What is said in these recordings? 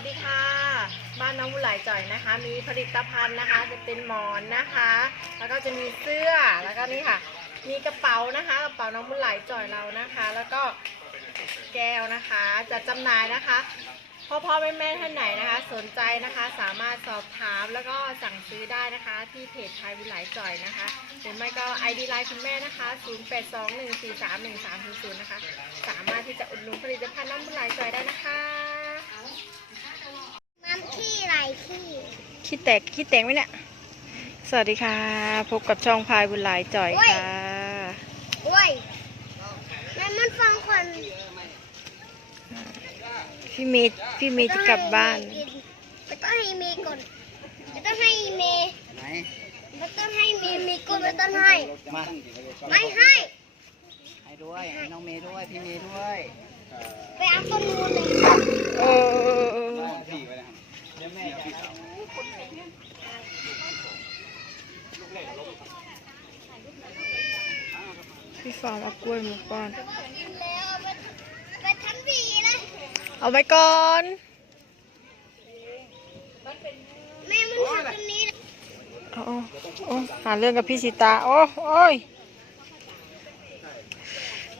วัสดีค่ะ บ้านน้องบุหลายจ่อยนะคะ มีผลิตภัณฑ์นะคะ จะเป็นหมอนนะคะ แล้วก็จะมีเสื้อ แล้วก็นี่ค่ะ มีกระเป๋านะคะ กระเป๋าน้องบุหลายจ่อยเรานะคะ แล้วก็แก้วนะคะ จัดจำหน่ายนะคะพ่อพ่อแม่แม่ท่านไหนนะคะ สนใจนะคะสามารถสอบถามแล้วก็สั่งซื้อได้นะคะ ที่เพจไทยวิไลจ่อยนะคะหรือไม่ก็ ID ไลน์คุณแม่นะคะ 0821431300นะคะ สามารถที่จะอุดหนุนผลิตภัณฑ์น้ำมันไหลจ่อยได้นะคะ น้ำขี้ไหลขี้ คิดแตกคิดแตกไหมเนี่ย สวัสดีค่ะ พบกับช่องพายบุญหลายจ่อยค่ะโอ้ยแม่มันฟังคนพี่เมย์พี่เมย์จะกลับบ้านไม่ต้องให้เมย์ก่อนไม่ต้องให้เมย์ไหนไม่ต้องให้เมย์เมย์ก็ไม่ต้องให้มาไม่ให้ให้ด้วยให้น้องเมย์ด้วยพี่เมย์ด้วยไปเอาต้นนู้นเลย โอ้ พี่ไว้นะครับแม่พี่สาว พี่ฟอร์มเอากล้วยมาป้อนแล้วไปไปทำผีเลยเอาไว้ก่อน แม่มันอยู่ตรงนี้โอ้โอ้หาเรื่องกับพี่สิตา โอ้โอ้ย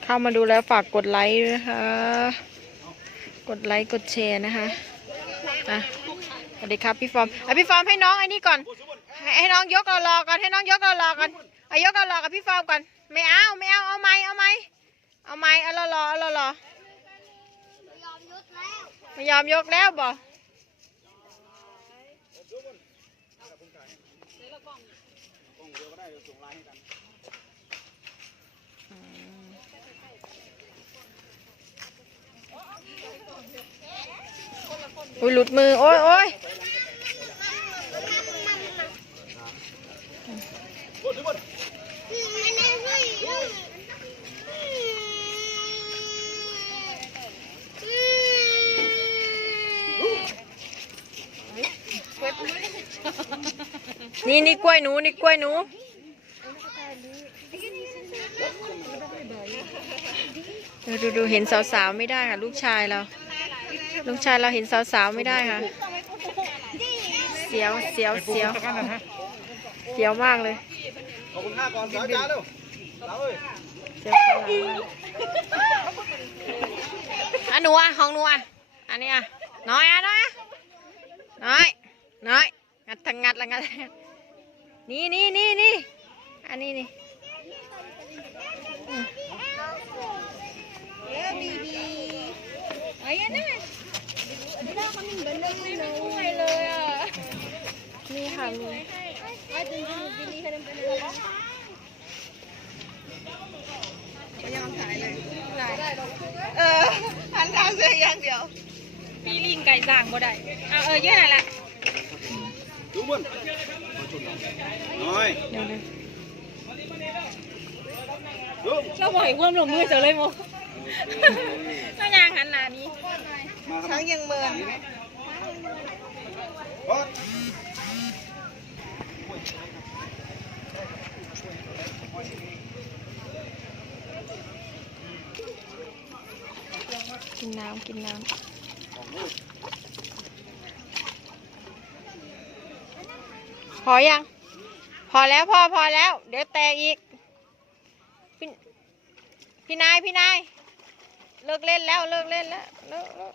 เข้ามาดูแล้วฝากกดไลค์ด้วยนะคะ กดไลค์กดแชร์นะคะอะสวัสดีครับพี่ฟอร์มอะพี่ฟอร์มให้น้องไอ้นี่ก่อน ให้ให้น้องยกรอๆก่อนให้น้องยกรอๆก่อนเอายกรอๆกับพี่ฟอร์มก่อน ไม่เอาไม่เอาเอาไม้เอาไม้เอาไม้เอารอๆเอารอยอมยุดแล้วๆไม่ยอมยกแล้วบ่อุ้ยหลุดมือ โอ้ยโอ้ย ไม่ได้ให้ นี่นี่กล้วยหนูนี่กล้วยหนู ดูดูดูเห็นสาวๆไม่ได้ค่ะ ลูกชายเรา ลูกชายเราเห็นสาวๆไม่ได้ค่ะ เสียวเสียวเสียวเสียวมากเลย ขอบคุณค่าก่อนสาวจ้าเร็วสาวเอ้ยเสียวขนาดนั้นอะหนูอะของหนูอะอันนี้อะน้อยอะน้อยอะน้อย น้อย งัดทั้งงัดละงัดนี่นี่นี่นี่อันนี้นี่นี่ค่ะมีเออหันทางเสียอย่างเดียว พี่ลิงไก่สร้างบ่ได้เอาเออเยอะหน่อยละ ดูบนน้อยเดี๋ยวนะดูเราบ่อยร่วมลงมือเจอเลยโมถ้ายางหันหน้านี้มาครับทั้งยังเมืองโอ๊ยกินน้ำกินน้ำพอ ยัง พอแล้วพอพอแล้ว เดี๋ยวแตกอีก พี่พี่นายพี่นายเลิกเล่นแล้วเลิกเล่นแล้วเลิกเลิก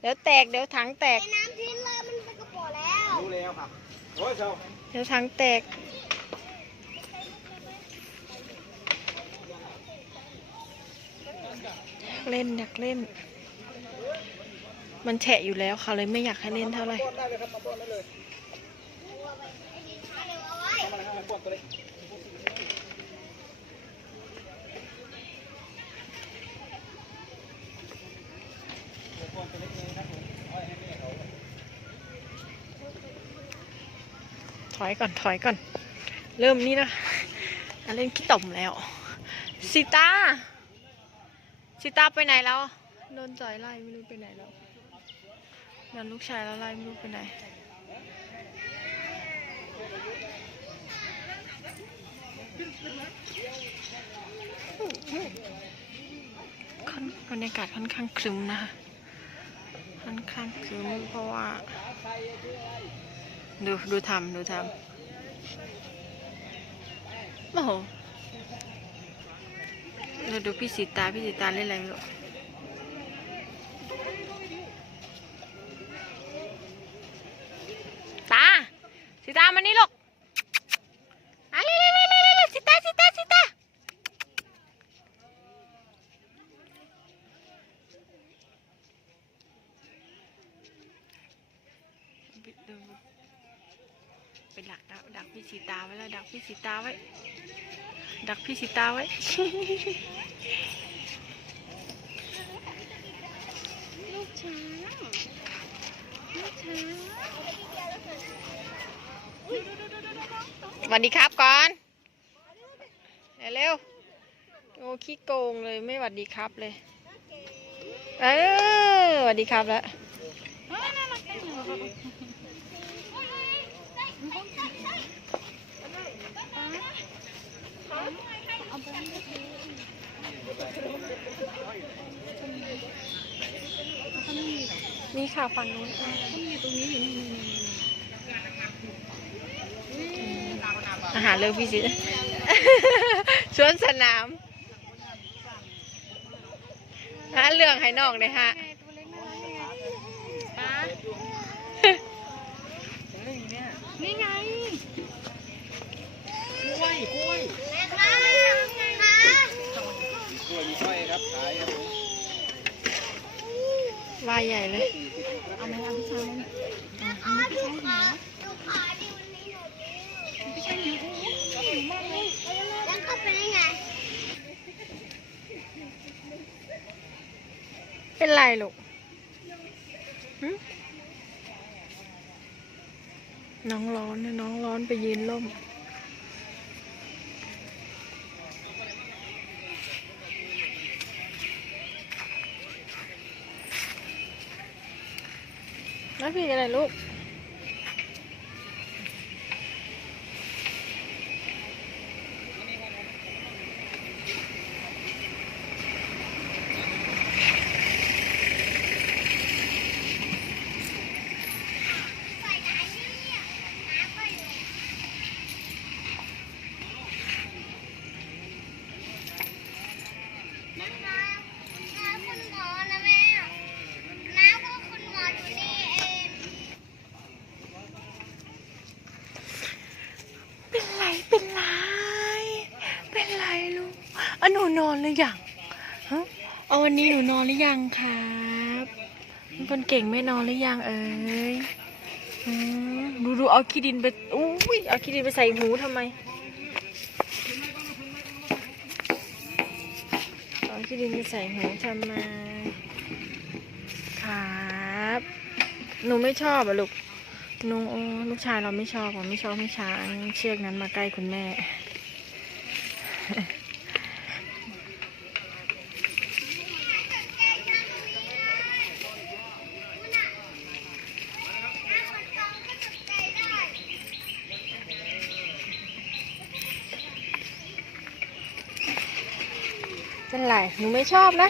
เดี๋ยวแตกเดี๋ยวถังแตก น้ำทิ้งเลยมันเป็นกระป๋อแล้ว รู้แล้วครับโอ้ยเจ้าเดี๋ยวถังแตกเล่นอยากเล่น มันแฉะอยู่แล้วเขาเลยไม่อยากให้เล่นเท่าไหร่ป้อนได้เลยครับมาป้อนได้เลยเอามาเลยครับป้อนตัวเล็ก ถอยก่อนถอยก่อน เริ่มนี่นะอะเล่นขี้ต่อมแล้วสิตาสิตาไปไหนแล้วโดนจ่อยไล่ไม่รู้ไปไหนแล้วโดนลูกชายแล้วไล่ไม่รู้ไปไหนค่อน บรรยากาศค่อนข้างครึ้มนะคะ ค่อนข้างครึ้มเพราะว่า ดูดูทำดูทำโอ้โหเราดูพี่สีตา พี่สีตาเล่นอะไรไม่รู้ตาสีตามานี่ลูกอะเร็วเร็วเร็วเร็วเร็วสีตาสีตาสีตา บิดดูไปดักดักดักพี่ สีตาไว้แล้วดักพี่สีตาไว้ ดักพี่สีตาไว้ ลูกช้างลูกช้างสวัสดีครับก่อนเร็วโอ้ขี้โกงเลยไม่หวัดดีครับเลย เออสวัสดีครับแล้ว นี่ค่ะฝั่งนู้นค่ะอาหารเลิกพี่สิสวนสนามหาเรื่องให้น้องเลยฮะนี่ไงกล้วยกล้วย แม่ค้าไงคะ กล้วยมีไส้ครับขายครับ วายใหญ่เลย เอาไหมเอาพี่ชายเอาพี่ชายหาดูขาดิวันนี้หนูพี่ชายหิวหิวมากเลยแล้วเข้าไปได้ไง เป็นไรลูกน้องร้อนนะน้องร้อนไปยืนร่ม พี่อะไรลูก น้าคุณหมอนะแม่น้าก็คุณหมออยู่นี่เอง เป็นไร เป็นไร เป็นไรลูกอะ หนูนอนหรือยังฮะเอาวันนี้หนูนอนหรือยังครับคนเก่งไม่นอนหรือยังเอ้ยดูดูเอาขี้ดินไปอุ้ยเอาขี้ดินไปใส่หูทำไมเอาขี้ดินไปใส่หูทำไมครับ หนูไม่ชอบอะลูกหนูลูกชายเราไม่ชอบอะไม่ชอบให้ช้างเชือกนั้นมาใกล้คุณแม่ ไร หนูไม่ชอบนะ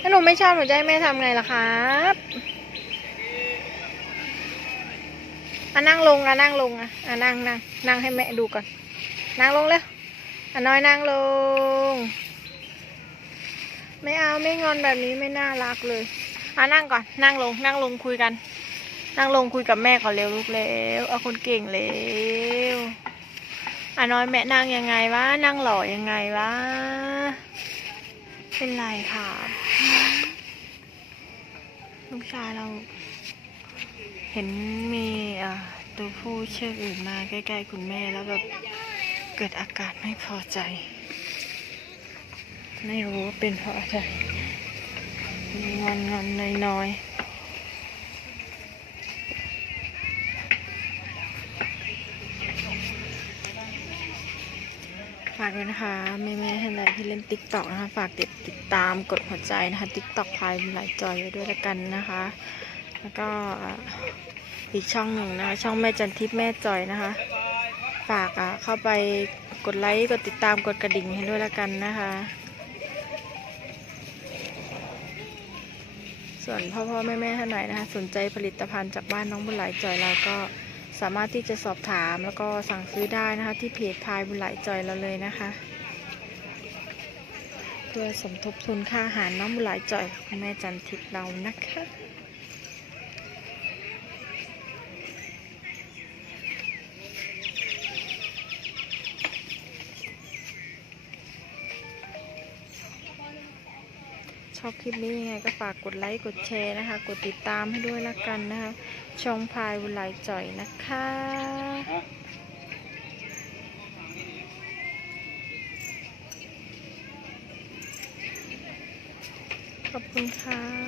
ถ้าหนูไม่ชอบหนูจะให้แม่ทำไงล่ะครับอะนั่งลงอะนั่งลงอะอะนั่งนั่งนั่งให้แม่ดูก่อน นั่งลงเลยอะน้อยนั่งลง ไม่เอาไม่งอนแบบนี้ไม่น่ารักเลยอะนั่งก่อน นั่งลง นั่งลงคุยกัน นั่งลงคุยกับแม่ก่อนเร็วลูกเร็วเอาคนเก่งเร็วอะน้อยแม่นั่งยังไงวะ นั่งหล่อยังไงวะ เป็นไรค่ะลูกชายเรา เห็นมีตัวผู้เชือกอื่นมาใกล้ ๆ คุณแม่แล้วแบบเกิดอากาศไม่พอใจ ไม่รู้ว่าเป็นเพราะอะไรงอนงอนน้อยน้อยๆ ฝากด้วยนะคะแม่แม่ท่านใดที่เล่นติ๊กต็อกนะคะ ฝากติดติดตามกดหัวใจนะคะติ๊กต็อกพายมีหลายจอยไว้ด้วยละกันนะคะ แล้วก็อีกช่องหนึ่งนะคะช่องแม่จันทิพย์แม่จอยนะคะ ฝากอะเข้าไปกดไลค์กดติดตามกดกระดิ่งให้ด้วยละกันนะคะสส่วนพ่อพ่อแม่แม่ท่านไหนนะคะ สนใจผลิตภัณฑ์จากบ้านน้องบุญหลายจอยเราก็ สามารถที่จะสอบถามแล้วก็สั่งซื้อได้นะคะที่เพจพายบุญหลายจอยเราเลยนะคะ เพื่อสมทบทุนค่าอาหารน้องบุญหลายจอยคุณแม่จันทิพย์เรานะคะชอบคลิปนี้ยังไงก็ฝากกดไลค์ กดแชร์นะคะ กดติดตามให้ด้วยละกันนะคะ ช่องพายบุญหลายจ่อยนะคะ ขอบคุณค่ะ